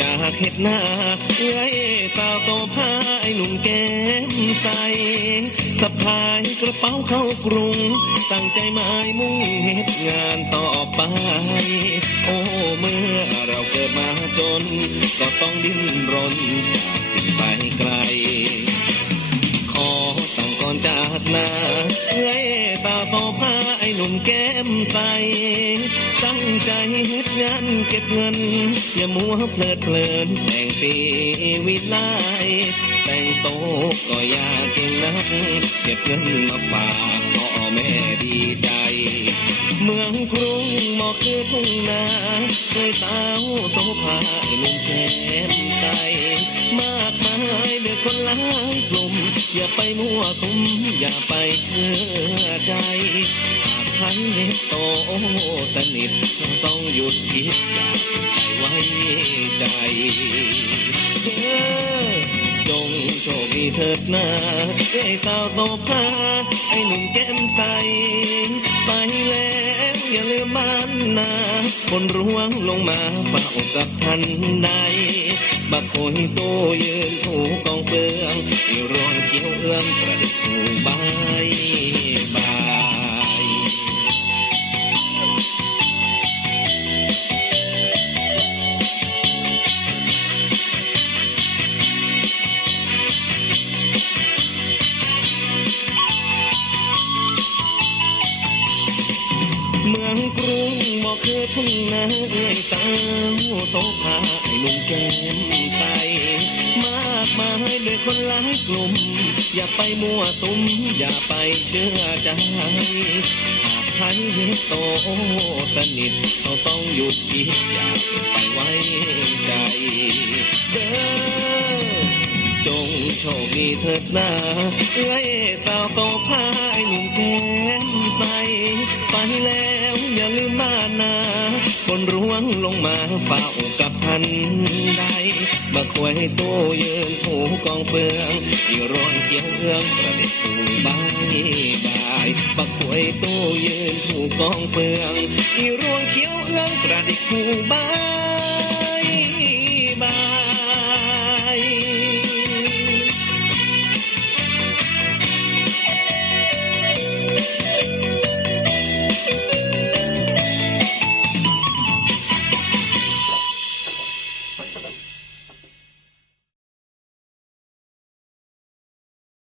จากเฮ็ดหน้าเอ้ยสาวโตพาไอ้หนุ่มแก้มใสสะพายกระเป๋าเข้ากรุง ตั้งใจหมายมุ่งเฮ็ดงานต่อไป โอ้เมื่อเราเกิดมาจน ก็ต้องดิ้นรนจากสิ่งไปไกล ขอตั้งก่อนจากหน้าเอ้ยตาสอพาไอ้หนุ่มแก้ มใสตั้งใจเฮ็ดงานเก็บเงิน อย่ามัวเพลิดเพลินแต่งสีวิไลแต่งโตะก็อยากเก่งนักเก็บเงินมาฝากพ่อแม่ดีใจ เมืองกรุงหมอกคือทุ่งนาเคยสาวโสภาไอ้หนุ่มแก้มใสมากมายเดือคนหลายกลุ่มอย่าไปมั่วสุมอย่าไปเชื่อใจ ครเห็นโตสนิทต้องหยุดคิดอย่าไปไว้ใจเธอจงโชคดีเถิดนาเอ้สาวโตพาไอ้หนุ่มแก้มใสไปแล้วอย่าลืมมันนาคนร่วงลงมาเฝ้ากับทันใดบักโอยโตยืนถูกองเฟืองอยู่รอนเกี่ยวเอื้อมกระดิกใบ รุงบอกคือทุ่งนาเอื้อยสาวโสภาไอ้หนุ่มแก้มใสมากมายด้วยคนหลายกลุ่ม อย่าไปมั่วสุมอย่าไปเชื่อใจหากใครเห็นโตสนิทเขาต้องหยุดคิดอย่าไปไว้ใจ เด้อจงโชคดีเถิดนาเอ้ยสาวโตพายหนุ่มแก้มใสไปแล้ว อย่าลืมานาคนร่วงลงมาเฝ้ากับพันใดมาควยโตยืนถูกองเฟืองที่ร้อนเกี่ยวเอื้องกระเด็ดถูใบใบายบักควยโตยืนถูกองเฟืองที่ร้อนเกี่ยวเอื้องกระเด็ดถูใบ